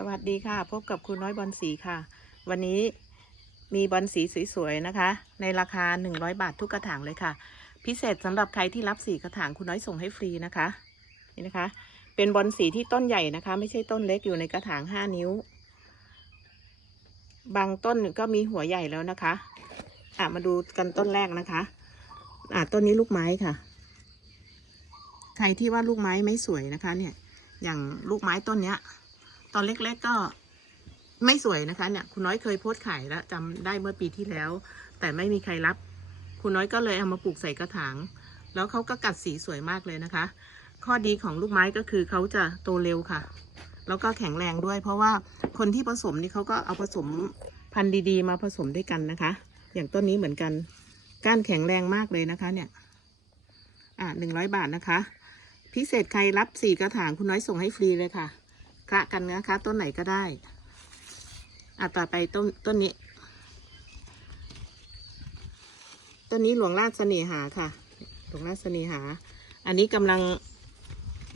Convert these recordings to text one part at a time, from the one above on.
สวัสดีค่ะ พบกับคุณน้อยบอลสีค่ะ วันนี้มีบอลสีสวยๆนะคะ ในราคา 100 บาททุกกระถางเลยค่ะ พิเศษสำหรับใครที่รับสีกระถางคุณน้อยส่งให้ฟรีนะคะนี่นะคะ เป็นบอลสีที่ต้นใหญ่นะคะ ไม่ใช่ต้นเล็กอยู่ในกระถาง 5 นิ้ว บางต้นก็มีหัวใหญ่แล้วนะคะอะมาดูกันต้นแรกนะคะอะต้นนี้ลูกไม้ค่ะ ใครที่ว่าลูกไม้ไม่สวยนะคะ เนี่ย อย่างลูกไม้ต้นเนี้ย ตอนเล็ก ๆก็ไม่สวยนะคะ เนี่ยคุณน้อยเคยโพสขายแล้วจำได้เมื่อปีที่แล้ว แต่ไม่มีใครรับ คุณน้อยก็เลยเอามาปลูกใส่กระถางแล้วเขาก็กัดสีสวยมากเลยนะคะ ข้อดีของลูกไม้ก็คือเขาจะโตเร็วค่ะ แล้วก็แข็งแรงด้วย เพราะว่าคนที่ผสมนี่เขาก็เอาผสมพันธุ์ดีๆ มาผสมด้วยกันนะคะ อย่างต้นนี้เหมือนกัน ก้านแข็งแรงมากเลยนะคะ เนี่ย อะหนึ่งร้อยบาทนะคะ พิเศษใครรับสี่กระถางคุณน้อยส่งให้ฟรีเลยค่ะ คะกันนะคะ ต้นไหนก็ได้อะต่อไปต้นต้นนี้ ต้นนี้หลวงราชเสน่หาค่ะ หลวงราชเสน่หา อันนี้กำลัง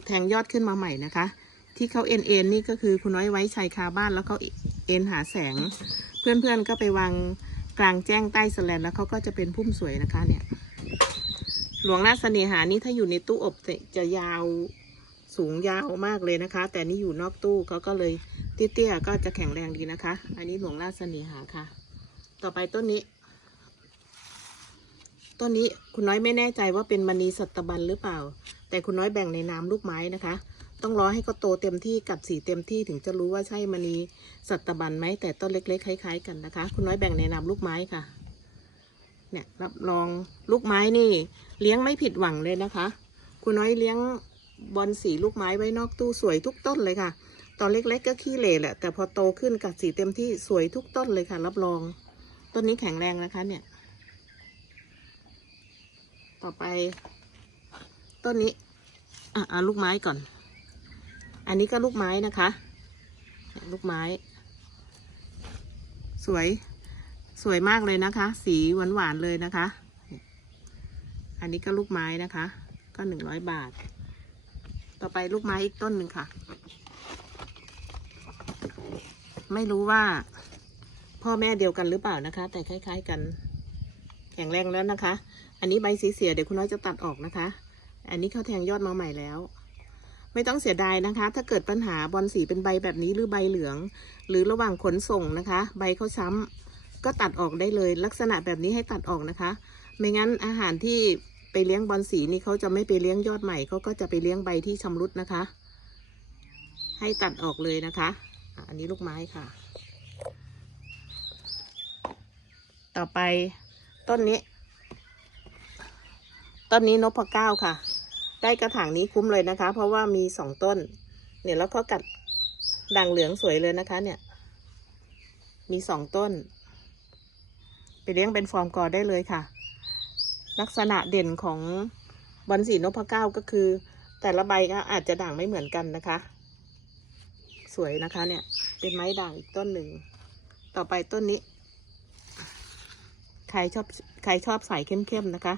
แทงยอดขึ้นมาใหม่นะคะ ที่เขาเอ็นเอ็นนี่ก็คือคุณน้อยไว้ชายคาบ้านแล้วเขาเอ็นหาแสง เพื่อนๆก็ไปวางกลางแจ้งใต้สแลนแล้วเขาก็จะเป็นพุ่มสวยนะคะเนี่ย หลวงราชเสน่หานี่ถ้าอยู่ในตู้อบจะยาว สูงยาวมากเลยนะคะ แต่นี่อยู่นอกตู้เขาก็เลยเตี้ยๆก็จะแข็งแรงดีนะคะ อันนี้หลวงราชสนีหาค่ะ ต่อไปต้นนี้ ต้นนี้คุณน้อยไม่แน่ใจว่าเป็นมณีสัตบันหรือเปล่า แต่คุณน้อยแบ่งในนามลูกไม้นะคะ ต้องรอให้เขาโตเต็มที่กัดสีเต็มที่ถึงจะรู้ว่าใช่มณีสัตบันไหมแต่ต้นเล็กๆคล้ายๆกันนะคะ คุณน้อยแบ่งในนามลูกไม้ค่ะเนี่ยรับรองลูกไม้นี่ เลี้ยงไม่ผิดหวังเลยนะคะ คุณน้อยเลี้ยง บอลสีลูกไม้ไว้นอกตู้สวยทุกต้นเลยค่ะ ตอนเล็กๆก็ขี้เหร่แหละแต่พอโตขึ้นกัดสีเต็มที่สวยทุกต้นเลยค่ะ รับรอง ต้นนี้แข็งแรงนะคะ เนี่ย ต่อไป ต้นนี้ อะเอาลูกไม้ก่อน อันนี้ก็ลูกไม้นะคะ ลูกไม้ สวยสวยมากเลยนะคะ สีหวานๆเลยนะคะ อันนี้ก็ลูกไม้นะคะ ก็หนึ่งร้อยบาท ต่อไปลูกไม้อีกต้นหนึ่งค่ะ ไม่รู้ว่า พ่อแม่เดียวกันหรือเปล่านะคะ แต่คล้าย ๆ กัน แข็งแรงแล้วนะคะ อันนี้ใบสีเสียเดี๋ยวคุณน้อยจะตัดออกนะคะ อันนี้เขาแทงยอดมาใหม่แล้ว ไม่ต้องเสียดายนะคะ ถ้าเกิดปัญหาบอลสีเป็นใบแบบนี้หรือใบเหลือง หรือระหว่างขนส่งนะคะ ใบเขาช้ำก็ตัดออกได้เลย ลักษณะแบบนี้ให้ตัดออกนะคะ ไม่งั้นอาหารที่ ไปเลี้ยงบอลสีนี่เขาจะไม่ไปเลี้ยงยอดใหม่เขาก็จะไปเลี้ยงใบที่ชำรุดนะคะ ให้ตัดออกเลยนะคะอะอันนี้ลูกไม้ค่ะ ต่อไปต้นนี้ ต้นนี้นพเก้าค่ะ ได้กระถางนี้คุ้มเลยนะคะ เพราะว่ามีสองต้น เนี่ยแล้วเขากัดด่างเหลืองสวยเลยนะคะ เนี่ย มีสองต้น ไปเลี้ยงเป็นฟอร์มกอได้เลยค่ะ ลักษณะเด่นของบอลสีนพเก้าก็คือ แต่ละใบก็อาจจะด่างไม่เหมือนกันนะคะ สวยนะคะเนี่ย เป็นไม้ด่างอีกต้นหนึ่ง ต่อไปต้นนี้ ใครชอบใครชอบสายเข้มๆนะคะ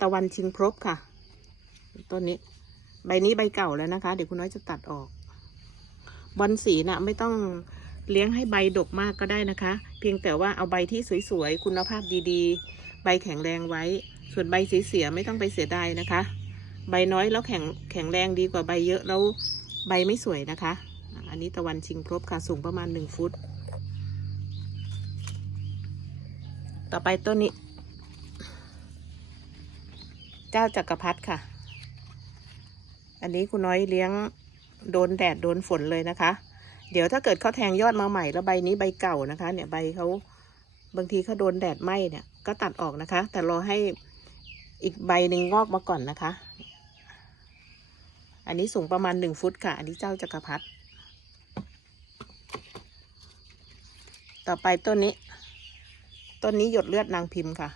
ตะวันชิงพรบค่ะ ต้นนี้ ใบนี้ใบเก่าแล้วนะคะ เดี๋ยวคุณน้อยจะตัดออก บอลสีนะ่ะไม่ต้องเลี้ยงให้ใบดกมากก็ได้นะคะ เพียงแต่ว่าเอาใบที่สวยๆ คุณภาพดีๆ ใบแข็งแรงไว้ ส่วนใบเสียไม่ต้องไปเสียดายนะคะ ใบน้อยแล้วแข็งแข็งแรงดีกว่าใบเยอะแล้วใบไม่สวยนะคะอะอันนี้ตะวันชิงพรบค่ะสูงประมาณหนึ่งฟุต ต่อไปต้นนี้ เจ้าจักรพรรดิค่ะ อันนี้คุณน้อยเลี้ยงโดนแดดโดนฝนเลยนะคะ เดี๋ยวถ้าเกิดเขาแทงยอดมาใหม่แล้วใบนี้ใบเก่านะคะ เนี่ยใบเขาบางทีเขาโดนแดดไหม้เนี่ยก็ตัดออกนะคะ แต่รอให้ อีกใบหนึ่งงอกมาก่อนนะคะ อันนี้สูงประมาณหนึ่งฟุตค่ะ อันนี้เจ้าจักรพรรดิต่อไปต้นนี้ ต้นนี้หยดเลือดนางพิมพ์ค่ะ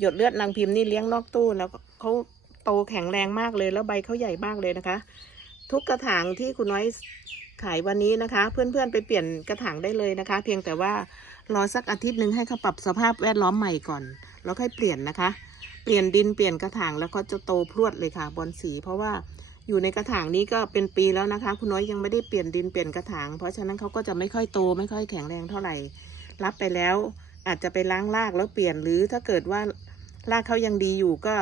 หยดเลือดนางพิมพ์นี่เลี้ยงนอกตู้แล้วเขาโตแข็งแรงมากเลยแล้วใบเขาใหญ่มากเลยนะคะ ทุกกระถางที่คุณน้อยขายวันนี้นะคะ เพื่อนๆไปเปลี่ยนกระถางได้เลยนะคะ เพียงแต่ว่ารอสักอาทิตย์หนึ่งให้เขาปรับสภาพแวดล้อมใหม่ก่อน แล้วค่อยเปลี่ยนนะคะ เปลี่ยนดินเปลี่ยนกระถางแล้วก็จะโตพรวดเลยค่ะบอลสี เพราะว่าอยู่ในกระถางนี้ก็เป็นปีแล้วนะคะ คุณน้อยยังไม่ได้เปลี่ยนดินเปลี่ยนกระถาง เพราะฉะนั้นเขาก็จะไม่ค่อยโตไม่ค่อยแข็งแรงเท่าไหร่ รับไปแล้วอาจจะไปล้างรากแล้วเปลี่ยนหรือถ้าเกิดว่ารากเขายังดีอยู่ก็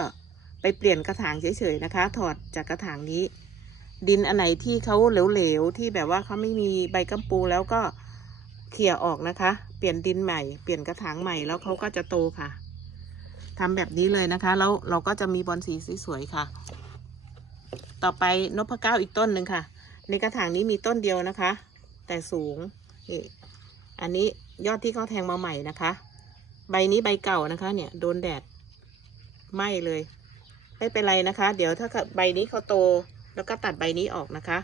ไปเปลี่ยนกระถางเฉยๆนะคะ ถอดจากกระถางนี้ ดินอันไหนที่เขาเหลวๆที่แบบว่าเขาไม่มีใบกัมปูแล้วก็เขี่ยออกนะคะ เปลี่ยนดินใหม่ เปลี่ยนกระถางใหม่แล้วเขาก็จะโตค่ะ ทำแบบนี้เลยนะคะ แล้วเราก็จะมีบอลสีสวยๆค่ะ ต่อไปนพเก้าอีกต้นหนึ่งค่ะ ในกระถางนี้มีต้นเดียวนะคะ แต่สูงนี่อันนี้ยอดที่เขาแทงมาใหม่นะคะ ใบนี้ใบเก่านะคะ เนี่ยโดนแดดไหม้เลย ไม่เป็นไรนะคะ เดี๋ยวถ้าใบนี้เขาโต แล้วก็ตัดใบนี้ออกนะคะ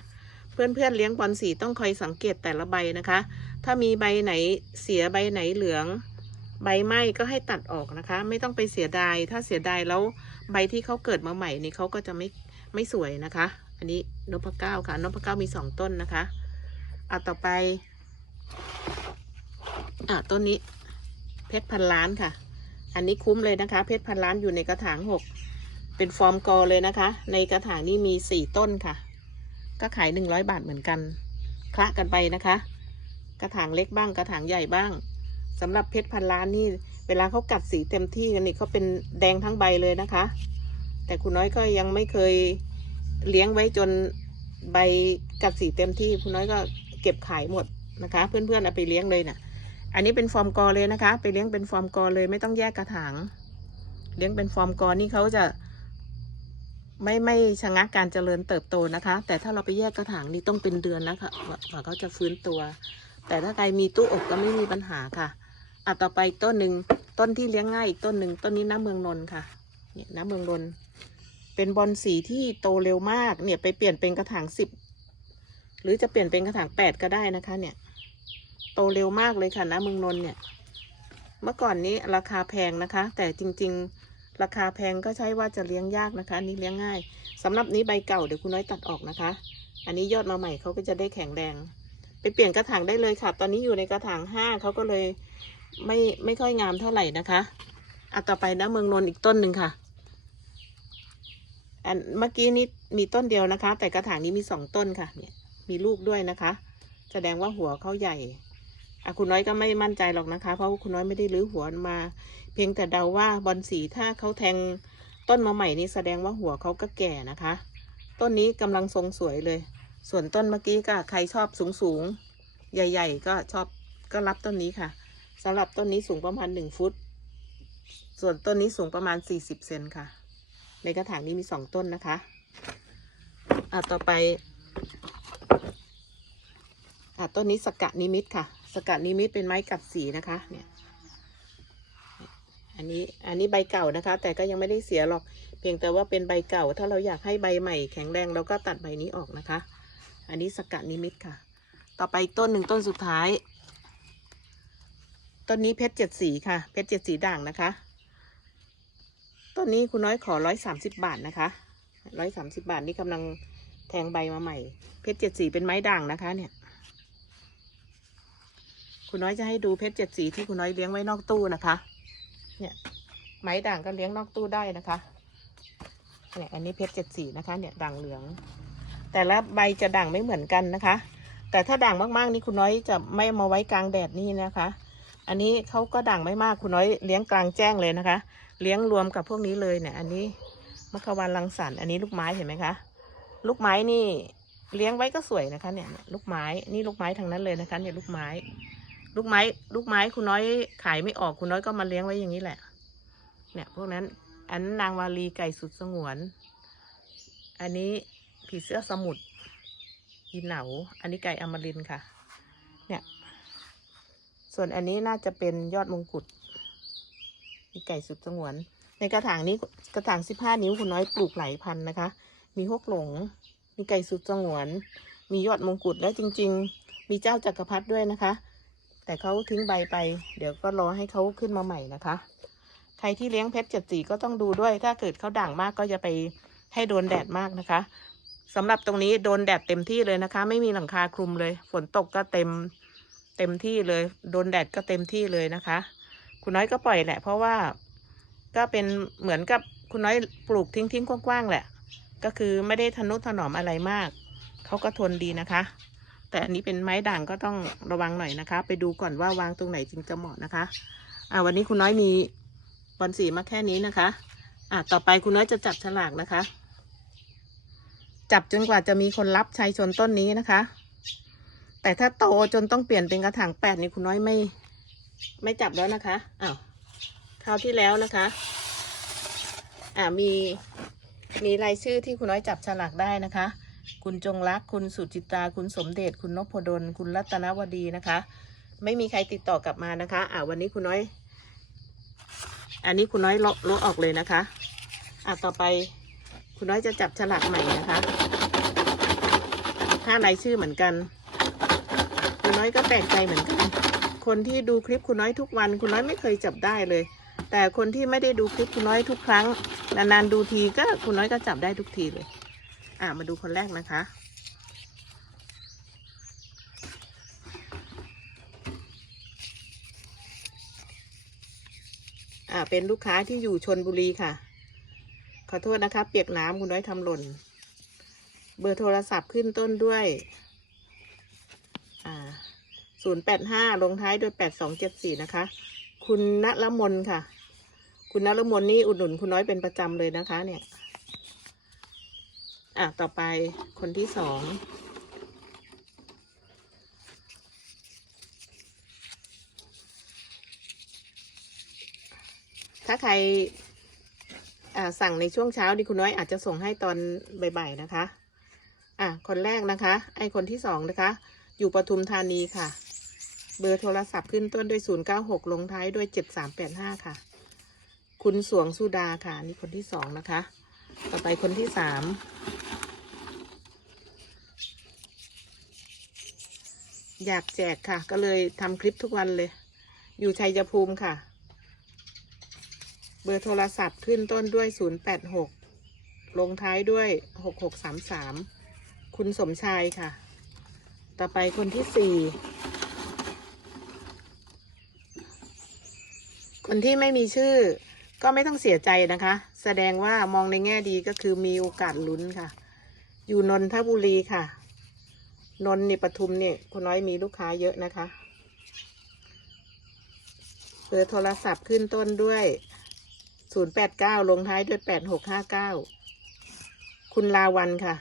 เพื่อนๆเลี้ยงบอลสีต้องคอยสังเกตแต่ละใบนะคะ ถ้ามีใบไหนเสียใบไหนเหลือง ใบไหม้ก็ให้ตัดออกนะคะ ไม่ต้องไปเสียดาย ถ้าเสียดายแล้วใบที่เขาเกิดมาใหม่นี่เขาก็จะไม่ไม่สวยนะคะ อันนี้นพเก้าค่ะนพเก้ามีสองต้นนะคะอะต่อไป อะต้นนี้ เพชรพันล้านค่ะ อันนี้คุ้มเลยนะคะ เพชรพันล้านอยู่ในกระถางหกเป็นฟอร์มกอเลยนะคะ ในกระถางนี้มีสี่ต้นค่ะ ก็ขายหนึ่งร้อยบาทเหมือนกันคละกันไปนะคะ กระถางเล็กบ้างกระถางใหญ่บ้าง สำหรับเพชรพันล้านนี่ เวลาเขากัดสีเต็มที่กันนี่เขาเป็นแดงทั้งใบเลยนะคะ แต่คุณน้อยก็ยังไม่เคยเลี้ยงไว้จนใบกัดสีเต็มที่ คุณน้อยก็เก็บขายหมดนะคะ เพื่อนๆเอาไปเลี้ยงเลยน่ะ อันนี้เป็นฟอร์มกอเลยนะคะ ไปเลี้ยงเป็นฟอร์มกอเลยไม่ต้องแยกกระถาง เลี้ยงเป็นฟอร์มกอนี่เขาจะ ไม่ไม่ชะงักการเจริญเติบโตนะคะ แต่ถ้าเราไปแยกกระถางนี่ต้องเป็นเดือนแล้วค่ะกว่าเขาจะฟื้นตัว แต่ถ้าใครมีตู้อบก็ไม่มีปัญหาค่ะอะต่อไปต้นหนึ่งต้นที่เลี้ยงง่ายอีกต้นหนึ่งต้นนี้น้ำเมืองนนท์ค่ะเนี่ยน้ำเมืองนนท์เป็นบอลสีที่โตเร็วมากเนี่ยไปเปลี่ยนเป็นกระถางสิบหรือจะเปลี่ยนเป็นกระถางแปดก็ได้นะคะ เนี่ย โตเร็วมากเลยค่ะน้ำเมืองนนท์เนี่ย เมื่อก่อนนี้ราคาแพงนะคะ แต่จริง ๆ ราคาแพงก็ใช่ว่าจะเลี้ยงยากนะคะนนี้เลี้ยงง่ายสำหรับนี้ใบเก่าเดี๋ยวคุณน้อยตัดออกนะคะ อันนี้ยอดมาใหม่เขาก็จะได้แข็งแรง ไปเปลี่ยนกระถางได้เลยค่ะ ตอนนี้อยู่ในกระถางห้าเขาก็เลยไม่ไม่ค่อยงามเท่าไหร่นะคะอะต่อไปนะเมืองนนท์อีกต้นหนึ่งค่ะ อันเมื่อกี้นี้มีต้นเดียวนะคะ แต่กระถางนี้มีสองต้นค่ะ เนี่ยมีลูกด้วยนะคะ แสดงว่าหัวเขาใหญ่อะคุณน้อยก็ไม่มั่นใจหรอกนะคะ เพราะคุณน้อยไม่ได้รื้อหัวมา เพียงแต่เดาว่าบอลสีถ้าเขาแทงต้นมาใหม่นี่แสดงว่าหัวเขาก็แก่นะคะ ต้นนี้กำลังทรงสวยเลย ส่วนต้นเมื่อกี้ก็ใครชอบสูงสูงใหญ่ ๆ ก็ชอบก็รับต้นนี้ค่ะสำหรับต้นนี้สูงประมาณหนึ่งฟุต ส่วนต้นนี้สูงประมาณสี่สิบเซนค่ะ ในกระถางนี้มีสองต้นนะคะอะต่อไปอะต้นนี้สกัดนิมิตค่ะ สกัดนิมิตเป็นไม้กัดสีนะคะ เนี่ย อันนี้ อันนี้ใบเก่านะคะ แต่ก็ยังไม่ได้เสียหรอก เพียงแต่ว่าเป็นใบเก่า ถ้าเราอยากให้ใบใหม่แข็งแรงเราก็ตัดใบนี้ออกนะคะ อันนี้สกัดนิมิตค่ะ ต่อไปอีกต้นหนึ่งต้นสุดท้าย ต้นนี้เพชรเจ็ดสีค่ะ เพชรเจ็ดสีด่างนะคะ ต้นนี้คุณน้อยขอร้อยสามสิบบาทนะคะ ร้อยสามสิบาทนี่กำลังแทงใบมาใหม่ เพชรเจ็ดสีเป็นไม้ด่างนะคะ เนี่ย คุณน้อยจะให้ดูเพชรเจ็ดสีที่คุณน้อยเลี้ยงไว้นอกตู้นะคะ เนี่ย ไม้ด่างก็เลี้ยงนอกตู้ได้นะคะ เนี่ย อันนี้เพชรเจ็ดสีนะคะ เนี่ยด่างเหลือง แต่ละใบจะด่างไม่เหมือนกันนะคะ แต่ถ้าด่างมากๆนี่คุณน้อยจะไม่มาไว้กลางแดดนี่นะคะ อันนี้เขาก็ด่างไม่มากคุณน้อยเลี้ยงกลางแจ้งเลยนะคะ เลี้ยงรวมกับพวกนี้เลยเนี่ย อันนี้มะขวานรังสรรอันนี้ลูกไม้เห็นไหมคะ ลูกไม้นี่เลี้ยงไว้ก็สวยนะคะเนี่ย ลูกไม้นี่ลูกไม้ทางนั้นเลยนะคะ เนี่ยลูกไม้ ลูกไม้ ลูกไม้คุณน้อยขายไม่ออกคุณน้อยก็มาเลี้ยงไว้อย่างนี้แหละ เนี่ยพวกนั้น อันนั้นนางวาลีไก่สุดสงวน อันนี้ ผีเสื้อสมุทรอีเหนาอันนี้ไก่อมรินค่ะ เนี่ย ส่วนอันนี้น่าจะเป็นยอดมงกุฎมีไก่สุดสงวน ในกระถางนี้กระถางสิบห้านิ้วคุณน้อยปลูกหลายพันนะคะ มีฮกหลง มีไก่สุดสงวน มียอดมงกุฎและจริง ๆ มีเจ้าจักรพรรดิด้วยนะคะ แต่เขาทิ้งใบไป เดี๋ยวก็รอให้เขาขึ้นมาใหม่นะคะ ใครที่เลี้ยงเพชรเจ็ดสีก็ต้องดูด้วย ถ้าเกิดเขาด่างมากก็จะไปให้โดนแดดมากนะคะ สำหรับตรงนี้โดนแดดเต็มที่เลยนะคะ ไม่มีหลังคาคลุมเลย ฝนตกก็เต็มเต็มที่เลย โดนแดดก็เต็มที่เลยนะคะ คุณน้อยก็ปล่อยแหละ เพราะว่าก็เป็นเหมือนกับคุณน้อยปลูกทิ้งทิ้งๆกว้างๆแหละ ก็คือไม่ได้ทนุถนอมอะไรมาก เขาก็ทนดีนะคะ แต่อันนี้เป็นไม้ด่างก็ต้องระวังหน่อยนะคะ ไปดูก่อนว่าวางตรงไหนจึงจะเหมาะนะคะอ่าวันนี้คุณน้อยมีบอลสีมาแค่นี้นะคะอ่าต่อไปคุณน้อยจะจับฉลากนะคะ จับจนกว่าจะมีคนรับชัยชนต้นนี้นะคะ แต่ถ้าโตจนต้องเปลี่ยนเป็นกระถางแปดนี่คุณน้อยไม่ ไม่จับแล้วนะคะอ้าวคราวที่แล้วนะคะ อ่ามีมีรายชื่อที่คุณน้อยจับฉลากได้นะคะ คุณจงรัก คุณสุจิตา คุณสมเด็จ คุณนพดล คุณรัตนวดีนะคะ ไม่มีใครติดต่อกลับมานะคะ อ่าวันนี้คุณน้อย อันนี้คุณน้อยลบลบออกเลยนะคะ อ่าต่อไป คุณน้อยจะจับฉลากใหม่นะคะถ้ารายชื่อเหมือนกัน คุณน้อยก็แปลกใจเหมือนกัน คนที่ดูคลิปคุณน้อยทุกวัน คุณน้อยไม่เคยจับได้เลย แต่คนที่ไม่ได้ดูคลิปคุณน้อยทุกครั้ง นานๆดูทีก็คุณน้อยก็จับได้ทุกทีเลย อ่ามาดูคนแรกนะคะ อ่าเป็นลูกค้าที่อยู่ชนบุรีค่ะ ขอโทษนะคะ เปียกน้ำคุณน้อยทำหล่น เบอร์โทรศัพท์ขึ้นต้นด้วยศูนย์แปดห้าลงท้ายด้วยแปดสองเจ็ดสี่นะคะ คุณณละมนค่ะ คุณณละมนนี่อุดหนุนคุณน้อยเป็นประจำเลยนะคะ เนี่ย อะต่อไปคนที่สองถ้าใคร สั่งในช่วงเช้าดีคุณน้อยอาจจะส่งให้ตอนบ่ายๆนะคะ อะคนแรกนะคะ ไอคนที่สองนะคะ อยู่ปทุมธานีค่ะ เบอร์โทรศัพท์ขึ้นต้นด้วย 096 ลงท้ายด้วย 7385 ค่ะ คุณสวงสุดาค่ะ นี่คนที่สองนะคะ ต่อไปคนที่สามอยากแจกค่ะ ก็เลยทำคลิปทุกวันเลย อยู่ชัยภูมิค่ะ เบอร์โทรศัพท์ขึ้นต้นด้วย 086 ลงท้ายด้วย 6633 คุณสมชายค่ะ ต่อไปคนที่สี่คนที่ไม่มีชื่อ ก็ไม่ต้องเสียใจนะคะ แสดงว่ามองในแง่ดีก็คือมีโอกาสลุ้นค่ะ อยู่นนทบุรีค่ะ นนท์นี่ปทุมเนี่ยคุณน้อยมีลูกค้าเยอะนะคะเบอร์โทรศัพท์ขึ้นต้นด้วย 089ลงท้ายด้วย8659คุณลาวันค่ะ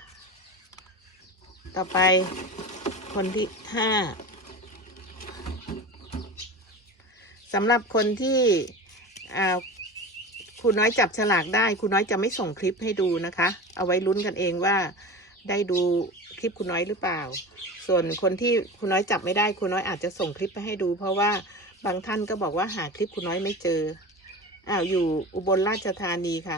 ต่อไปคนที่ห้าสำหรับคนที่คุณน้อยจับฉลากได้ คุณน้อยจะไม่ส่งคลิปให้ดูนะคะ เอาไว้ลุ้นกันเองว่าได้ดูคลิปคุณน้อยหรือเปล่า ส่วนคนที่คุณน้อยจับไม่ได้ คุณน้อยอาจจะส่งคลิปไปให้ดู เพราะว่าบางท่านก็บอกว่าหาคลิปคุณน้อยไม่เจอ อ้าวอยู่อุบลราชธานีค่ะ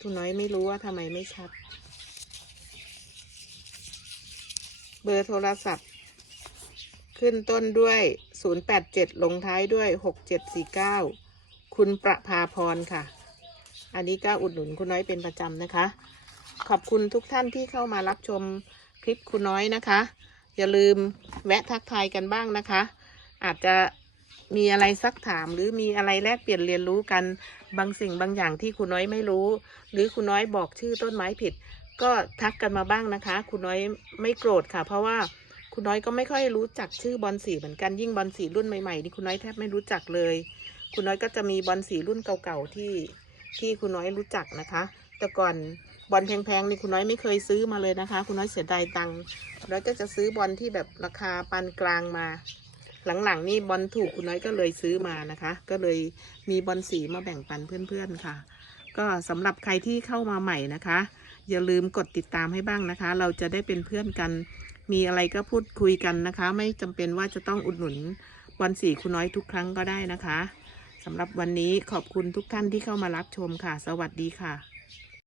คุณน้อยไม่รู้ว่าทำไมไม่ชัด เบอร์โทรศัพท์ ขึ้นต้นด้วย 087 ลงท้ายด้วย 6749 คุณประภาพรค่ะ อันนี้ก็อุดหนุนคุณน้อยเป็นประจำนะคะ ขอบคุณทุกท่านที่เข้ามารับชมคลิปคุณน้อยนะคะ อย่าลืมแวะทักทายกันบ้างนะคะ อาจจะ มีอะไรซักถามหรือมีอะไรแลกเปลี่ยนเรียนรู้กันบางสิ่งบางอย่างที่คุณน้อยไม่รู้ หรือคุณน้อยบอกชื่อต้นไม้ผิด ก็ทักกันมาบ้างนะคะ คุณน้อยไม่โกรธค่ะ เพราะว่าคุณน้อยก็ไม่ค่อยรู้จักชื่อบอลสีเหมือนกันยิ่งบอลสีรุ่นใหม่ๆนี่คุณน้อยแทบไม่รู้จักเลย คุณน้อยก็จะมีบอลสีรุ่นเก่าๆที่ที่คุณน้อยรู้จักนะคะ แต่ก่อนบอลแพงๆนี่คุณน้อยไม่เคยซื้อมาเลยนะคะ คุณน้อยเสียดายตังค์คุณน้อยก็จะซื้อบอลที่แบบราคาปานกลางมา หลังๆนี่บอลถูกคุณน้อยก็เลยซื้อมานะคะ ก็เลยมีบอลสีมาแบ่งปันเพื่อนๆค่ะ ก็สำหรับใครที่เข้ามาใหม่นะคะ อย่าลืมกดติดตามให้บ้างนะคะ เราจะได้เป็นเพื่อนกัน มีอะไรก็พูดคุยกันนะคะ ไม่จำเป็นว่าจะต้องอุดหนุนบอลสีคุณน้อยทุกครั้งก็ได้นะคะสำหรับวันนี้ขอบคุณทุกท่านที่เข้ามารับชมค่ะ สวัสดีค่ะ